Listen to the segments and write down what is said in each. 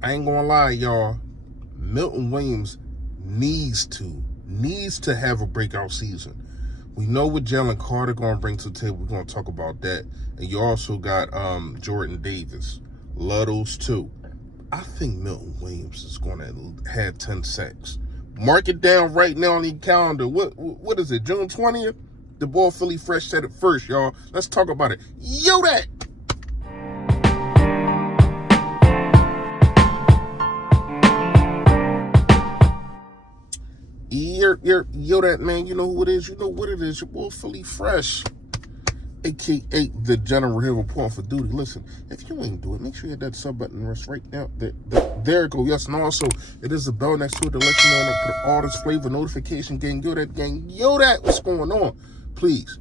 I ain't gonna lie, y'all. Milton Williams needs to have a breakout season. We know what Jalen Carter going to bring to the table. We're going to talk about that. And you also got Jordan Davis. Love those two. I think Milton Williams is going to have 10 sacks. Mark it down right now on the calendar. What is it, June 20th? The boy Philly Fresh said it first, y'all. Let's talk about it. Yo, that! Yo, that, man. You know who it is. You know what it is. Your boy Philly Fresh, a.k.a. the General here reporting for duty. Listen, if you ain't do it, make sure you hit that sub button right now. There it go. Yes, and also, it is the bell next to it to let you know and put all this flavor notification gang. Yo, that, what's going on? Please,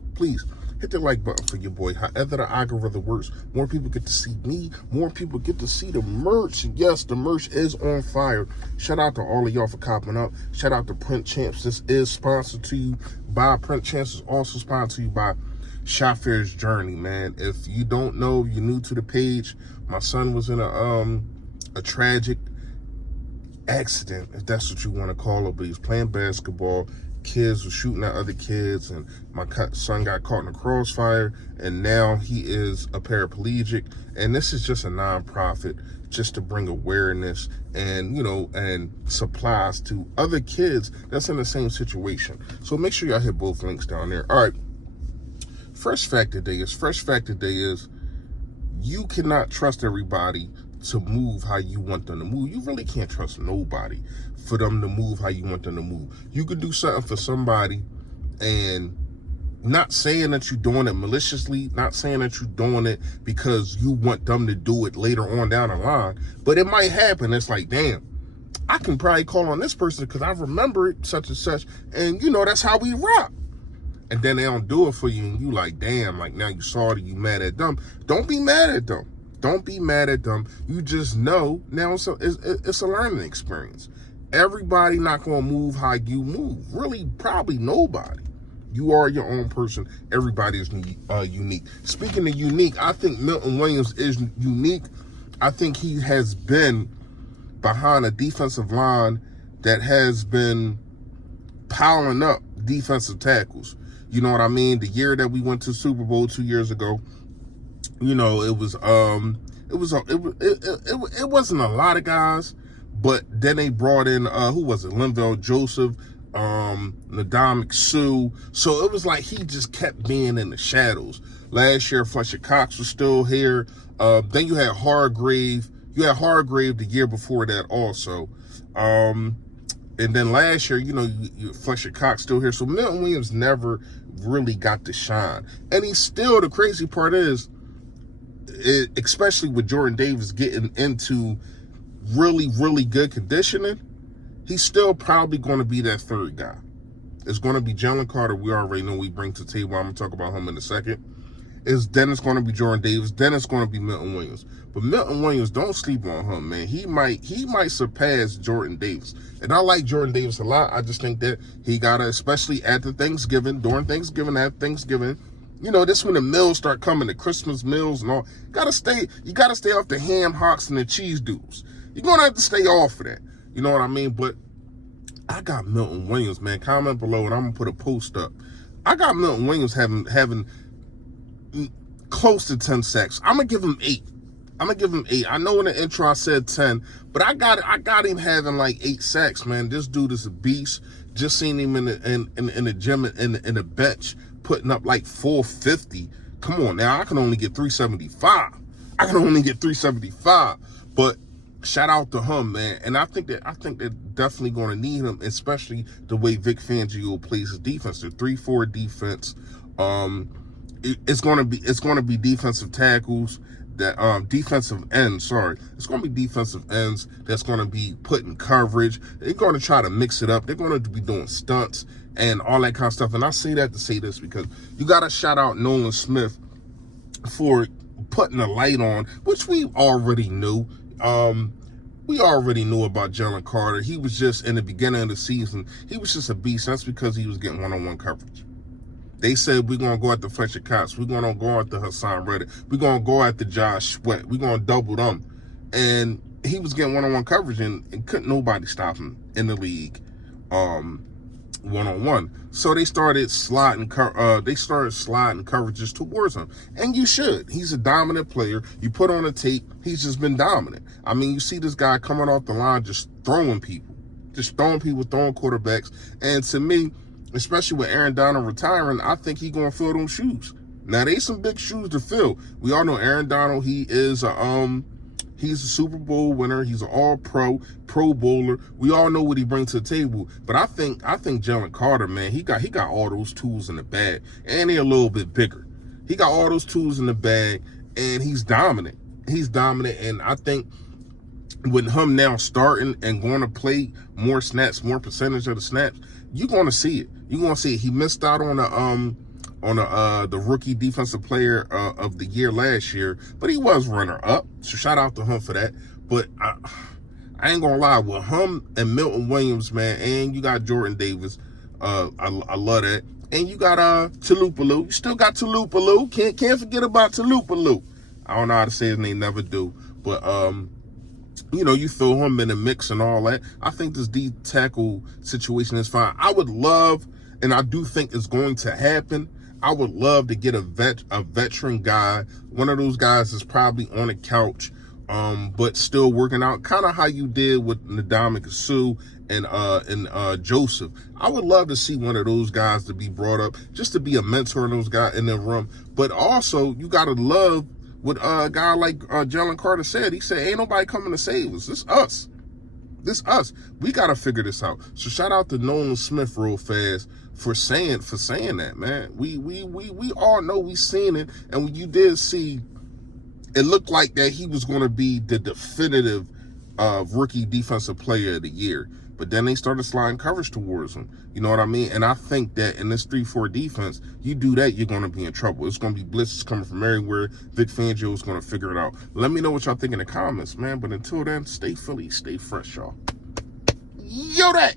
hit the like button for your boy. However the algorithm works, more people get to see me, more people get to see the merch. Yes, the merch is on fire. Shout out to all of y'all for copping up. Shout out to Print Champs. This is sponsored to you by Print Champs. Is also sponsored to you by Shafirs Journey, man. If you don't know, you're new to the page, my son was in a tragic accident, if that's what you want to call it, but he's playing basketball. Kids were shooting at other kids, and my son got caught in a crossfire, and now he is a paraplegic. And this is just a nonprofit just to bring awareness and, you know, and supplies to other kids that's in the same situation. So make sure y'all hit both links down there. All right. Fresh fact today is you cannot trust everybody to move how you want them to move. You really can't trust nobody for them to move how you want them to move. You could do something for somebody, and not saying that you're doing it maliciously, not saying that you're doing it because you want them to do it later on down the line, but it might happen. It's like, damn, I can probably call on this person because I remember it, such and such, and you know, that's how we rock. And then they don't do it for you, and you like, damn, like now you sorry, you mad at them. Don't be mad at them. Don't be mad at them. You just know now it's a learning experience. Everybody not going to move how you move. Really, probably nobody. You are your own person. Everybody is unique. Speaking of unique, I think Milton Williams is unique. I think he has been behind a defensive line that has been piling up defensive tackles. You know what I mean? The year that we went to Super Bowl 2 years ago, you know, it wasn't a lot of guys, but then they brought in who was it? Linval Joseph, Ndamukong Suh. So it was like he just kept being in the shadows. Last year, Fletcher Cox was still here. Then you had Hargrave. You had Hargrave the year before that also. And then last year, you know, Fletcher Cox still here. So Milton Williams never really got to shine. And he's still, the crazy part is, especially with Jordan Davis getting into really, really good conditioning, he's still probably going to be that third guy. It's going to be Jalen Carter. We already know we bring to the table. I'm going to talk about him in a second. Then it's going to be Jordan Davis. Then it's going to be Milton Williams. But Milton Williams, don't sleep on him, man. He might surpass Jordan Davis. And I like Jordan Davis a lot. I just think that he got to, especially after Thanksgiving, during Thanksgiving, after Thanksgiving, you know, this when the meals start coming, the Christmas meals and all. You gotta stay off the ham hocks and the cheese doodles. You're gonna have to stay off of that. You know what I mean? But I got Milton Williams, man. Comment below and I'm gonna put a post up. I got Milton Williams having close to 10 sacks. I'm gonna give him 8. I know in the intro I said 10, but I got him having like 8 sacks, man. This dude is a beast. Just seen him in the gym in the bench putting up like 450. Come on now, I can only get 375. But shout out to him, man. And I think they're definitely going to need him, especially the way Vic Fangio plays his defense. The 3-4 defense. It's going to be defensive tackles that defensive ends. Sorry, it's going to be defensive ends that's going to be putting coverage. They're going to try to mix it up. They're going to be doing stunts and all that kind of stuff. And I say that to say this because you got to shout out Nolan Smith for putting a light on, which we already knew. We already knew about Jalen Carter. He was just, in the beginning of the season, he was just a beast. That's because he was getting one-on-one coverage. They said, we're going to go at the Fletcher Cox. We're going to go at the Hassan Reddick. We're going to go at the Josh Sweat. We're going to double them. And he was getting one-on-one coverage, and couldn't nobody stop him in the league, one-on-one. So they started sliding coverages towards him. And you should. He's a dominant player. You put on a tape, he's just been dominant. I mean, you see this guy coming off the line just throwing people, throwing quarterbacks. And to me, especially with Aaron Donald retiring, I think he's going to fill them shoes. Now, they some big shoes to fill. We all know Aaron Donald, he's a Super Bowl winner. He's an all-pro, Pro Bowler. We all know what he brings to the table. But I think Jalen Carter, man, he got all those tools in the bag, and they're a little bit bigger. He got all those tools in the bag, and he's dominant. He's dominant, and I think with him now starting and going to play more snaps, more percentage of the snaps, you're going to see it. You're going to see it. He missed out on the rookie defensive player of the year last year, but he was runner-up, so shout out to him for that. But I ain't gonna lie, with him and Milton Williams, man, and you got Jordan Davis, I love that, and you got Talupaloo. You still got Talupaloo. Can't forget about Talupaloo. I don't know how to say his name, never do, but you know, you throw him in the mix and all that. I think this D tackle situation is fine. I would love, and I do think it's going to happen, I would love to get a veteran guy, one of those guys that's probably on a couch, but still working out, kind of how you did with Ndamukong Suh and Joseph. I would love to see one of those guys to be brought up, just to be a mentor in those guys in the room. But also, you gotta love what a guy like Jalen Carter said. He said, "Ain't nobody coming to save us. This us. This us. We gotta figure this out." So shout out to Nolan Smith real fast for saying that, man. We all know, we seen it, and when you did see, it looked like that he was going to be the definitive rookie defensive player of the year. But then they started sliding coverage towards him. You know what I mean? And I think that in this 3-4 defense, you do that, you're going to be in trouble. It's going to be blitzes coming from everywhere. Vic Fangio is going to figure it out. Let me know what y'all think in the comments, man. But until then, stay Philly, stay fresh, y'all. Yo, that.